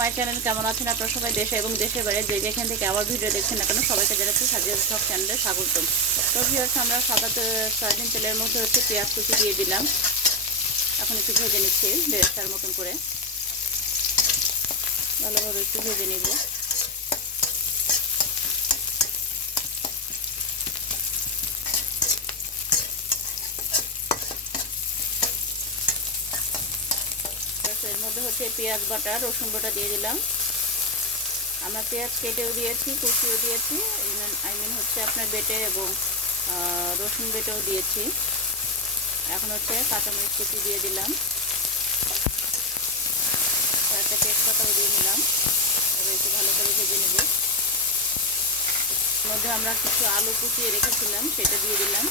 My channel. কেমন আছেন আপনারা সবাই দেশে এবং দেশের বাইরে? যে যেখান থেকে আবার ভিডিও দেখছেন কেন সবাইকে জানাচ্ছি সাজিয়া সব চ্যানেলে স্বাগতম। তো আমরা সাদা সয়াবিন তেলের মধ্যে হচ্ছে পেঁয়াজ দিয়ে দিলাম। এখন একটু ভেজে নিচ্ছি, বেরেস্তার মতন করে। ভালোভাবে একটু ভেজে নিব। এর মধ্যে হচ্ছে পেঁয়াজ বাটা, রসুন বাটা দিয়ে দিলাম। আমরা পেঁয়াজ কেটেও দিয়েছি কুচিও দিয়েছি। আই মিন হচ্ছে আপনার বেটে এবং রসুন বেটেও দিয়েছি। এখন হচ্ছে কাঁচামরিচ কুচি দিয়ে দিলাম। কয়েকটা তেজপাতাও দিয়ে নিলাম এবার একটু ভালো করে ভেজে নেব। মধ্যে আমরা কিছু আলু কুচিয়ে রেখেছিলাম, সেটা দিয়ে দিলাম।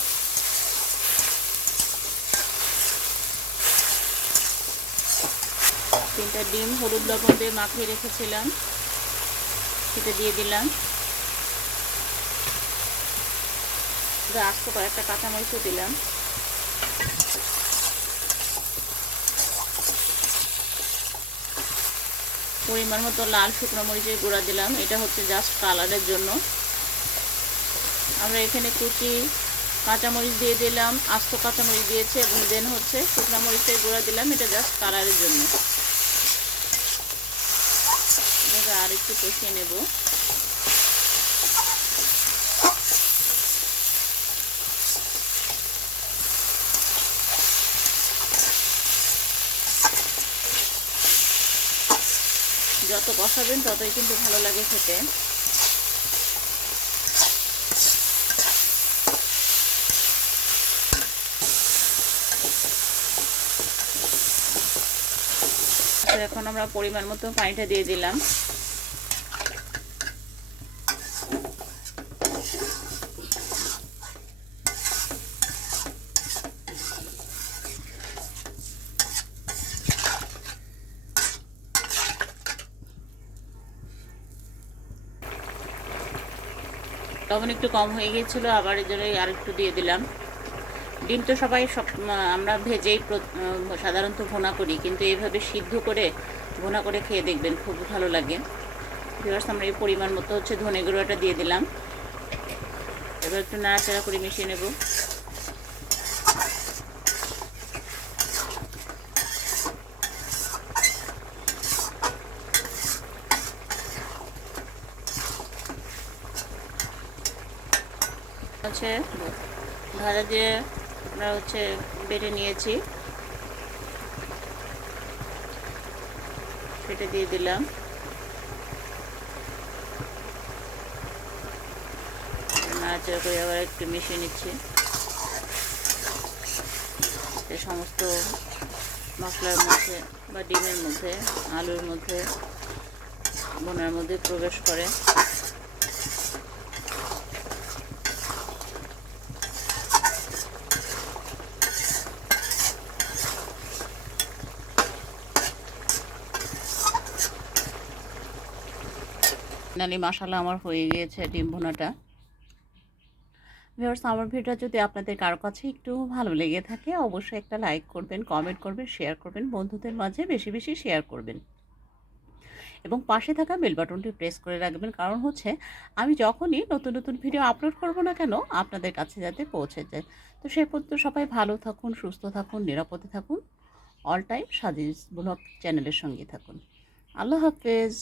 তিনটা ডিম, হলুদ লবণ দিয়ে মাখিয়ে রেখেছিলাম। সেটা দিয়ে দিলাম। আস্ত কয়েকটা কাঁচামরিচও দিলাম। পরিমাণ মতো লাল শুকনো মরিচের গুঁড়া দিলাম। এটা হচ্ছে জাস্ট কালারের জন্য। আমরা এখানে কুচি, কাঁচামরিচ দিয়ে দিলাম, আস্ত কাঁচামরিচ দিয়েছে এবং দেন হচ্ছে শুকনো মরিচের গুঁড়া দিলাম। এটা জাস্ট কালারের জন্য। আর একটু কষিয়ে নেব। যত কষাবেন ততই কিন্তু ভালো লাগে খেতে। এখন আমরা পরিমাণ মতো পানিটা দিয়ে দিলাম। লবণ একটু কম হয়ে গিয়েছিল, আবার এর জন্য আর একটু দিয়ে দিলাম। ডিম তো সবাই সব আমরা ভেজেই সাধারণত ভোনা করি, কিন্তু এইভাবে সিদ্ধ করে ভোনা করে খেয়ে দেখবেন, খুব ভালো লাগে। ভিউয়ার্স, আমরা এই পরিমাণ মতো হচ্ছে ধনে গুঁড়োটা দিয়ে দিলাম। এবার একটু নাড়াচাড়া করে মিশিয়ে নেব। হচ্ছে ভাজা দিয়ে আমরা হচ্ছে বেটে নিয়েছি। সেটা দিয়ে দিলাম। নাড়াচাড়া করে আবার একটু মিশিয়ে নিচ্ছি। সমস্ত মশলার মধ্যে বা ডিমের মধ্যে, আলুর মধ্যে, বোনার মধ্যে প্রবেশ করে। নালি মশালা আমার হয়ে গিয়েছে ডিম ভুনাটা। ভিউয়ার্স আমার ভিডিওটা যদি আপনাদের কারও কাছে একটু ভালো লেগে থাকে, অবশ্যই একটা লাইক করবেন কমেন্ট করবেন শেয়ার করবেন, বন্ধুদের মাঝে বেশি বেশি শেয়ার করবেন। এবং পাশে থাকা বেল বাটনটি প্রেস করে রাখবেন, কারণ হচ্ছে আমি যখনই নতুন নতুন ভিডিও আপলোড করব না কেন, আপনাদের কাছে যাতে পৌঁছে যায়। তো সে পর্যন্ত সবাই ভালো থাকুন, সুস্থ থাকুন, নিরাপদে থাকুন। অল টাইম সাজিস ব্লগ চ্যানেলের সঙ্গে থাকুন। আল্লাহ হাফেজ।